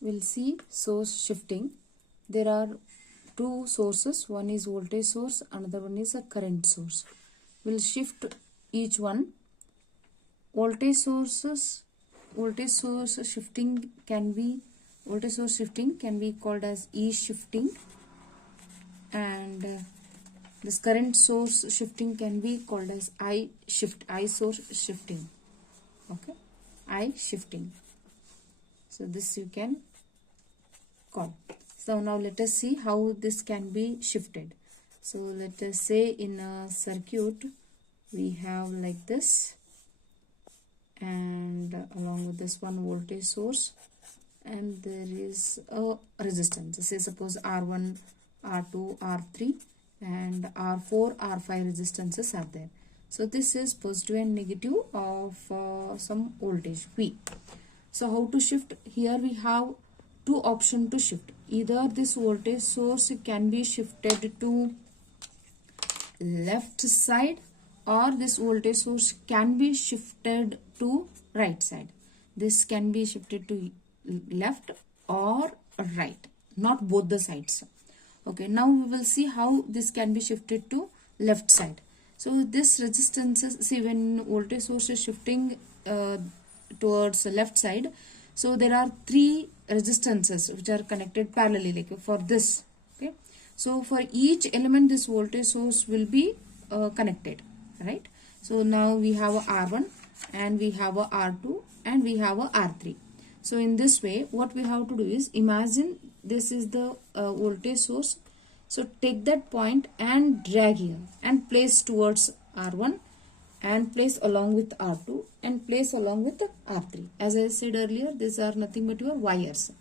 we'll see source shifting. There are two sources. One is voltage source, another one is a current source. We'll shift each one. Voltage source shifting can be called as E shifting, and this current source shifting can be called as I source shifting. Okay, I shifting. So this you can call. So now let us see how this can be shifted. So let us say in a circuit we have like this, and along with this one voltage source, and there is a resistance. Say suppose R1, R2, R3 and R4, R5 resistances are there. So this is positive and negative of some voltage V. So how to shift? Here we have two options to shift. Either this voltage source can be shifted to left side, or this voltage source can be shifted to right side. This can be shifted to left or right, not both the sides. Okay, now we will see how this can be shifted to left side. So this resistance, see, when voltage source is shifting towards the left side, so there are three resistances which are connected parallelly, like for this. Okay, so for each element this voltage source will be connected, right? So now we have a R1 and we have a R2 and we have a R3. So in this way what we have to do is, imagine this is the voltage source. So take that point and drag here and place towards R1 and place along with R2 and place along with R3. As I said earlier, these are nothing but your wires.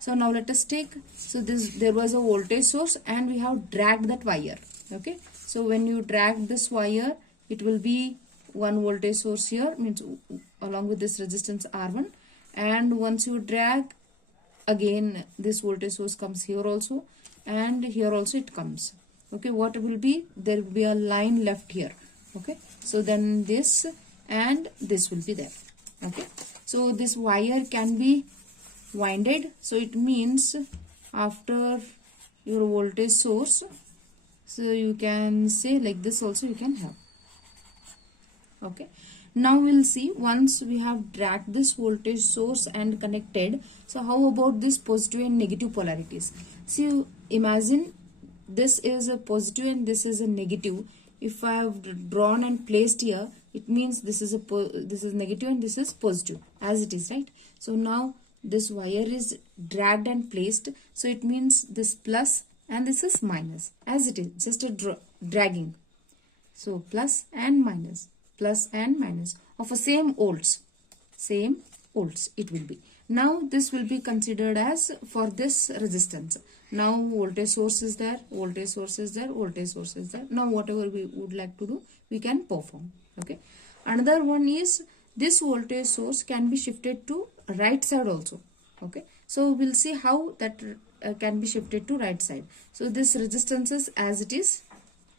So now let us take, so there was a voltage source and we have dragged that wire. Okay, so when you drag this wire, it will be one voltage source here, means along with this resistance R1, and once you drag, again this voltage source comes here also, and here also it comes. Okay, what will be, there will be a line left here. Okay, so then this and this will be there. Okay, so this wire can be winded. So it means after your voltage source, so you can say like this also you can have. Okay, now we'll see, once we have dragged this voltage source and connected, so how about this positive and negative polarities? See, imagine this is a positive and this is a negative. If I have drawn and placed here, it means this is negative and this is positive, as it is, right? So now this wire is dragged and placed, so it means this plus and this is minus, as it is, just a dragging. So plus and minus of a same volts it will be. Now this will be considered as for this resistance. Now voltage source is there, voltage source is there, voltage source is there. Now whatever we would like to do, we can perform. Okay, another one is, this voltage source can be shifted to right side also. Okay, so we'll see how that can be shifted to right side. So this resistance as it is,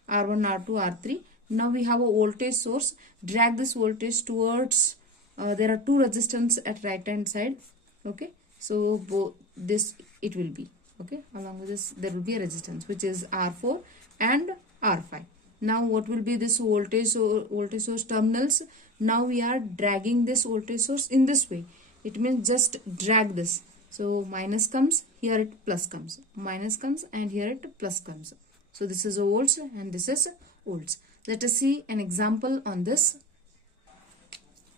R1, R2, R3. Now we have a voltage source. Drag this voltage towards, there are two resistance at right hand side. Okay, so both this it will be, okay, along with this there will be a resistance which is R4 and R5. Now what will be this voltage source terminals? Now we are dragging this voltage source in this way. It means just drag this. So minus comes, here it plus comes, minus comes, and here it plus comes. So this is a volts and this is volts. Let us see an example on this.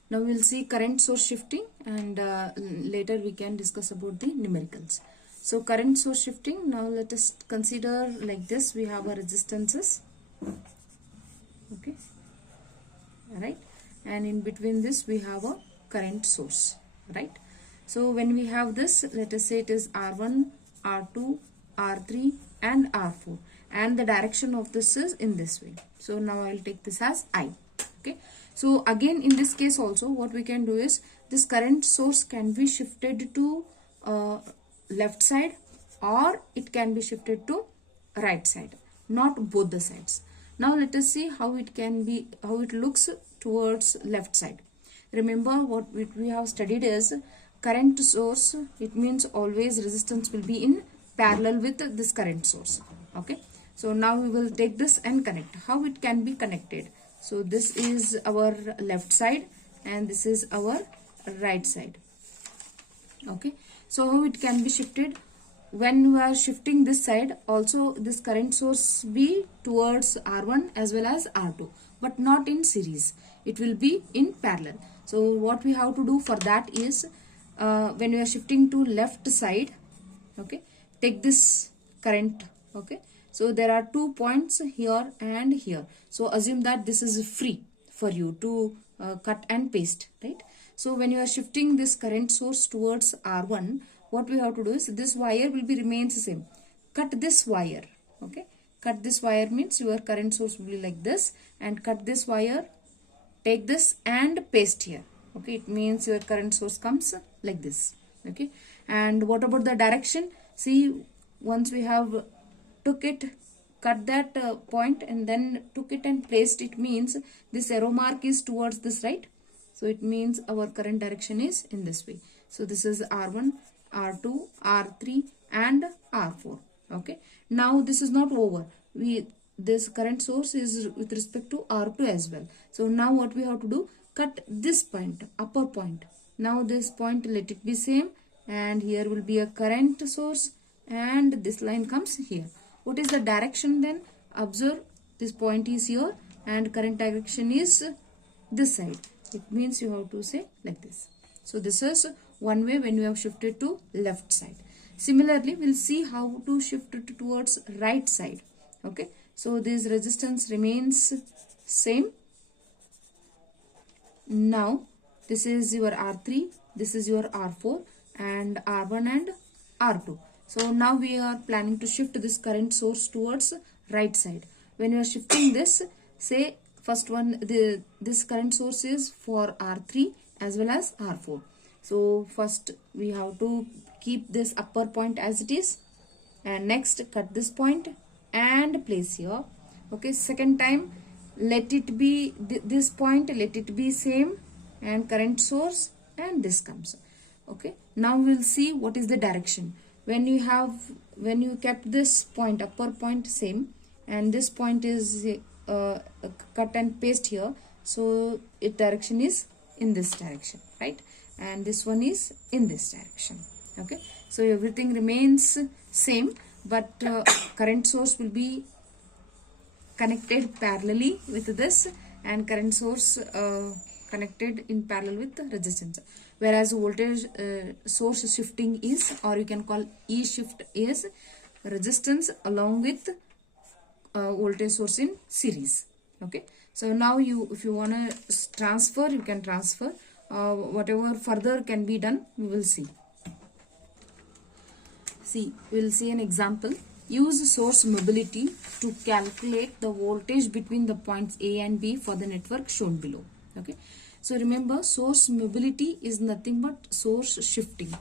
Now we will see current source shifting, and later we can discuss about the numericals. So current source shifting, now let us consider like this. We have a resistances, okay, right, and in between this we have a current source, right. So when we have this, let us say it is R1, R2, R3 and R4, and the direction of this is in this way. So now I will take this as I. Okay, so again in this case also what we can do is, this current source can be shifted to left side, or it can be shifted to right side, not both the sides. Now let us see how it can be, how it looks towards left side. Remember what we have studied is, current source, it means always resistance will be in parallel with this current source. Okay, so now we will take this and connect. How it can be connected? So this is our left side and this is our right side. Okay, so how it can be shifted? When you are shifting this side, also this current source be towards R1 as well as R2, but not in series. It will be in parallel. So what we have to do for that is, when you are shifting to left side, okay, take this current. Okay, so there are 2 points here and here. So assume that this is free for you to cut and paste, right? So when you are shifting this current source towards R1, what we have to do is, this wire will be remains the same. Cut this wire. Okay, cut this wire means your current source will be like this, and cut this wire, take this and paste here. Okay, it means your current source comes like this. Okay, and what about the direction? See, once we have took it, cut that point and then took it and placed, it means this arrow mark is towards this, right? So it means our current direction is in this way. So this is R1, R2, R3 and R4. Okay, now this is not over. This current source is with respect to R2 as well. So now what we have to do, cut this point, upper point. Now this point, let it be same, and here will be a current source and this line comes here. What is the direction then? Observe, this point is here and current direction is this side. It means you have to say like this. So this is one way when you have shifted to left side. Similarly, we'll see how to shift it towards right side. Okay, so this resistance remains same. Now this is your R3, this is your R4 and R1 and R2. So now we are planning to shift this current source towards right side. When you are shifting this, say first one, this current source is for R3 as well as R4. So first we have to keep this upper point as it is, and next cut this point and place here. Okay, second time let it be this point, let it be same, and current source, and this comes. Okay, now we'll see what is the direction. When you kept this point, upper point same, and this point is cut and paste here, so its direction is in this direction, right? And this one is in this direction. Okay, so everything remains same, but current source will be connected parallelly with this, and current source connected in parallel with the resistance. Whereas voltage source shifting is, or you can call E shift, is resistance along with voltage source in series. Okay, so now if you want to transfer, you can transfer. Whatever further can be done, we will see. See, we will see an example. Use source mobility to calculate the voltage between the points A and B for the network shown below. Okay, so remember, source mobility is nothing but source shifting.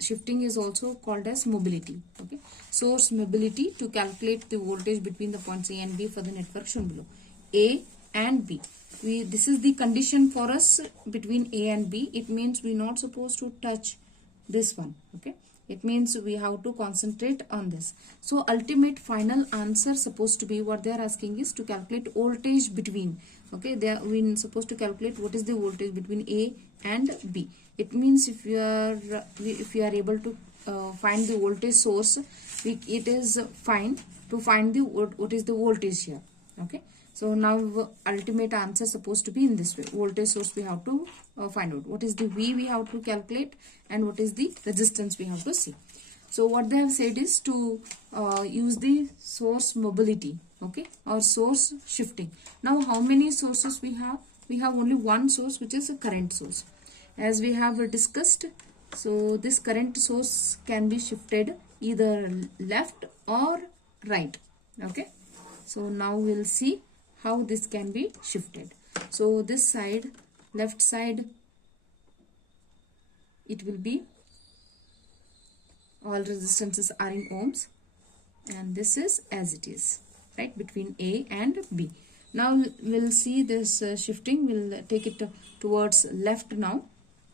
Shifting is also called as mobility. Okay, source mobility to calculate the voltage between the points A and B for the network shown below. A and B. This is the condition for us between A and B. It means we're not supposed to touch this one. Okay, it means we have to concentrate on this. So ultimate final answer supposed to be, what they are asking is to calculate voltage between. Okay, we're supposed to calculate what is the voltage between A and B. It means if you are able to find the voltage source, it is fine to find the what is the voltage here. Okay, so now ultimate answer supposed to be in this way. Voltage source we have to find out. What is the V we have to calculate, and what is the resistance we have to see. So what they have said is to use the source mobility, okay, or source shifting. Now how many sources we have? We have only one source, which is a current source. As we have discussed, so this current source can be shifted either left or right. Okay, so now we'll see how this can be shifted. So this side, left side, it will be all resistances are in ohms, and this is as it is, right, between A and B. Now we'll see this shifting. We'll take it towards left now.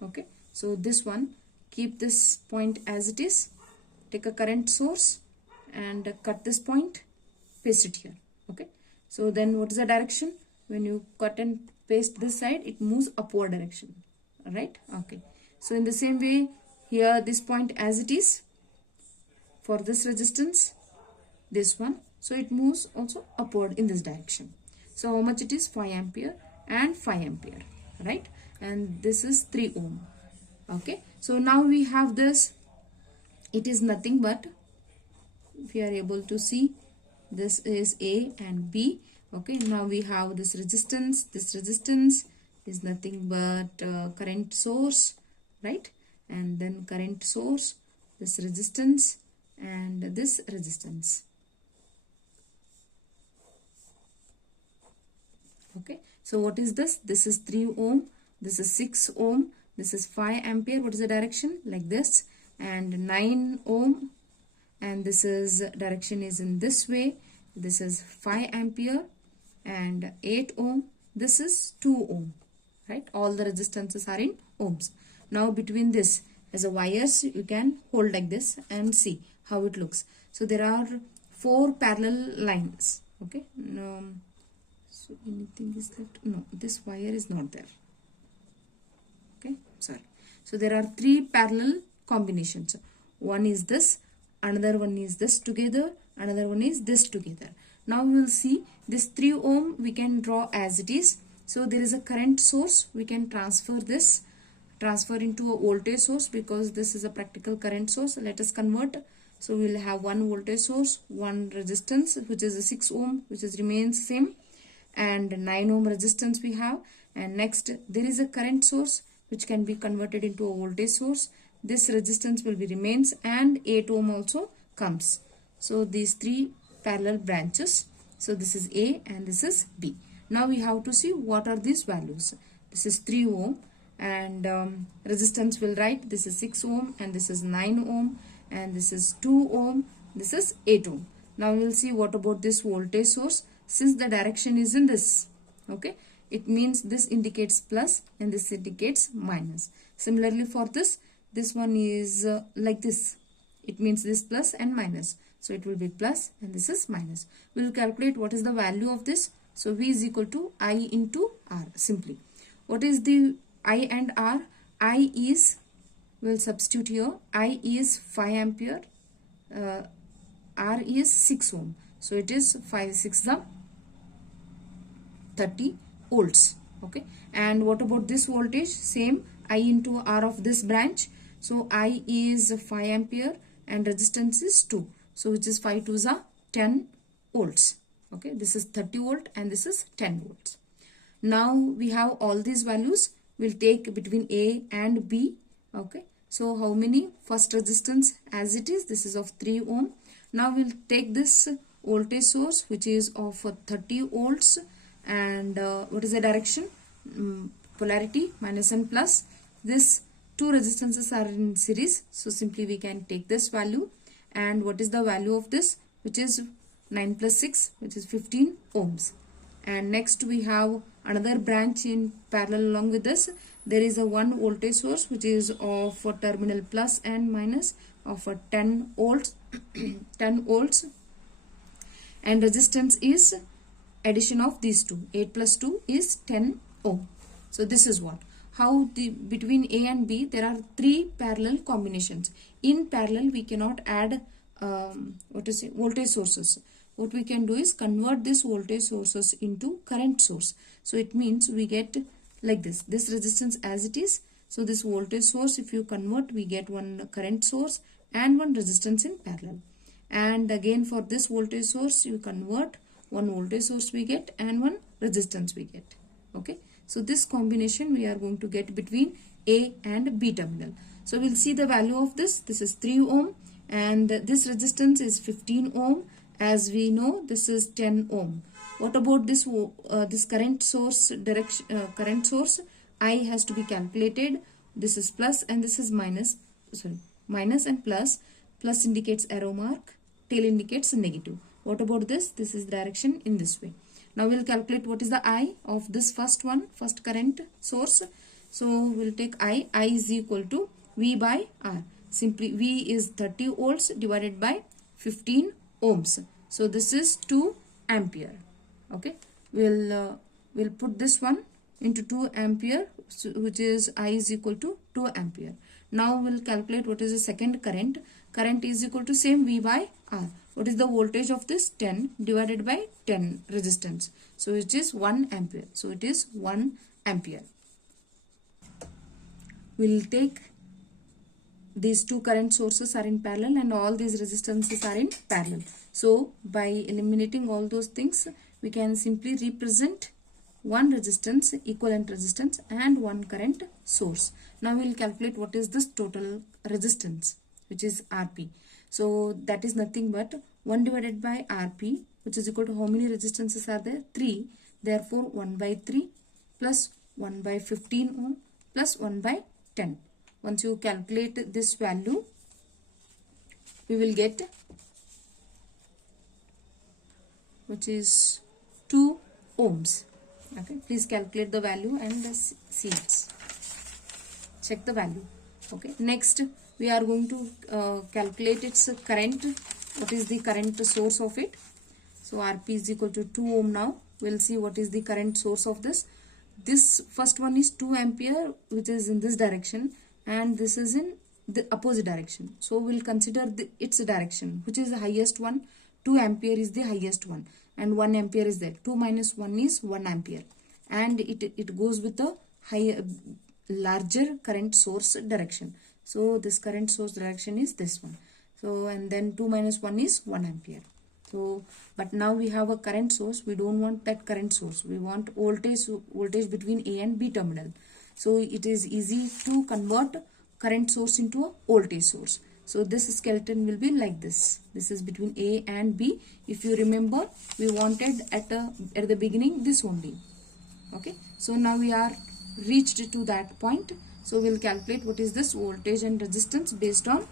Okay, so this one, keep this point as it is, take a current source and cut this point, paste it here. Okay, so then what is the direction? When you cut and paste this side, it moves upward direction, right? Okay, so in the same way here, this point as it is, for this resistance, this one, so it moves also upward in this direction. So how much it is? 5 ampere and 5 ampere, right? And this is 3 ohm. Okay, so now we have this. It is nothing but, if you are able to see, this is A and B. Okay, now we have this resistance. This resistance is nothing but current source, right? And then current source, this resistance and this resistance. Okay, so what is this? This is 3 ohm, this is 6 ohm, this is 5 ampere. What is the direction? Like this. And 9 ohm, and this is direction is in this way. This is 5 ampere and 8 ohm. This is 2 ohm, right? All the resistances are in ohms. Now between this, as a wires, you can hold like this and see how it looks. So there are 4 parallel lines. Okay, so anything is left? No, this wire is not there. Okay, sorry. So there are 3 parallel combinations. One is this, another one is this together, another one is this together. Now we will see this 3 ohm we can draw as it is. So there is a current source, we can transfer into a voltage source, because this is a practical current source. Let us convert. So we will have one voltage source, one resistance, which is a 6 ohm, which is remains same, and 9 ohm resistance we have. And next there is a current source which can be converted into a voltage source. This resistance will be remains, and 8 ohm also comes. So these 3 parallel branches. So this is A and this is B. Now we have to see what are these values. This is 3 ohm and resistance will write, this is 6 ohm and this is 9 ohm and this is 2 ohm, this is 8 ohm. Now we will see what about this voltage source. Since the direction is in this, okay, it means this indicates plus and this indicates minus. Similarly for this one is like this. It means this plus and minus. So it will be plus and this is minus. We will calculate what is the value of this. So V is equal to I into R simply. What is the I and R? I is, we will substitute here, I is 5 ampere, R is 6 ohm. So it is 5 6 the 30 volts. Okay, and what about this voltage? Same, I into R of this branch. So I is 5 ampere and resistance is 2. So which is 5 2s are 10 volts. Okay, this is 30 volt and this is 10 volts. Now we have all these values. We'll take between A and B. Okay, so how many? First resistance as it is, this is of 3 ohm. Now we'll take this voltage source which is of 30 volts, and what is the direction? Polarity minus and plus. This 2 resistances are in series, so simply we can take this value. And what is the value of this? Which is 9 plus 6, which is 15 ohms. And next we have another branch in parallel along with this. There is a one voltage source which is of terminal plus and minus of 10 volts 10 volts, and resistance is addition of these two. 8 plus 2 is 10 ohm. So this is what, how the between A and B there are 3 parallel combinations. In parallel we cannot add voltage sources. What we can do is convert this voltage sources into current source. So it means we get like this resistance as it is. So this voltage source, if you convert, we get one current source and one resistance in parallel. And again for this voltage source you convert, one voltage source we get and one resistance we get. Okay, so this combination we are going to get between A and B terminal. So we'll see the value of this. This is 3 ohm and this resistance is 15 ohm. As we know, this is 10 ohm. What about this this current source direction? Current source I has to be calculated. This is plus and this is minus. Sorry, minus and plus. Plus indicates arrow mark. Tail indicates negative. What about this? This is direction in this way. Now we'll calculate what is the I of this first one, first current source. So we'll take I. I is equal to V by R. Simply V is 30 volts divided by 15 ohms. So this is 2 ampere. Okay, we'll put this one into 2 ampere, so which is I is equal to 2 ampere. Now we'll calculate what is the second current. Current is equal to same V by R. What is the voltage of this? 10 divided by 10 resistance. So it is 1 ampere. So it is 1 ampere. We'll take these two current sources are in parallel and all these resistances are in parallel. So by eliminating all those things, we can simply represent one resistance, equivalent resistance, and one current source. Now we will calculate what is this total resistance, which is Rp. So that is nothing but 1 divided by Rp, which is equal to how many resistances are there? 3. Therefore 1 by 3 plus 1 by 15 ohm plus 1 by 10. Once you calculate this value, we will get, which is 2 ohms. Okay, please calculate the value and see it. Check the value. Okay, next we are going to calculate its current. What is the current source of it? So Rp is equal to 2 ohm. Now we'll see what is the current source of this. This first one is 2 ampere, which is in this direction, and this is in the opposite direction. So we'll consider its direction, which is the highest one. 2 ampere is the highest one, and 1 ampere is there. 2 minus 1 is 1 ampere, and it goes with the higher, larger current source direction. So this current source direction is this one. So and then 2 minus 1 is 1 ampere. So but now we have a current source. We don't want that current source. We want voltage between A and B terminal. So it is easy to convert current source into a voltage source. So this skeleton will be like this. This is between A and B. If you remember, we wanted at the beginning this only. Okay. So now we are reached to that point. So we'll calculate what is this voltage and resistance based on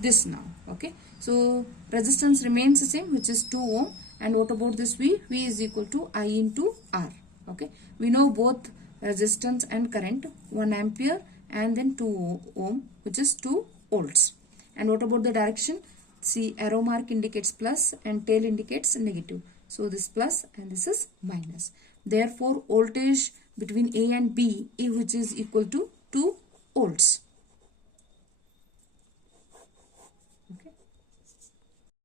this now. Okay. So resistance remains the same, which is 2 ohm. And what about this V? V is equal to I into R. Okay. We know both resistance and current, 1 ampere and then 2 ohm, which is 2 volts. And what about the direction? See, arrow mark indicates plus and tail indicates negative. So this plus and this is minus. Therefore voltage between A and B, which is equal to 2 volts.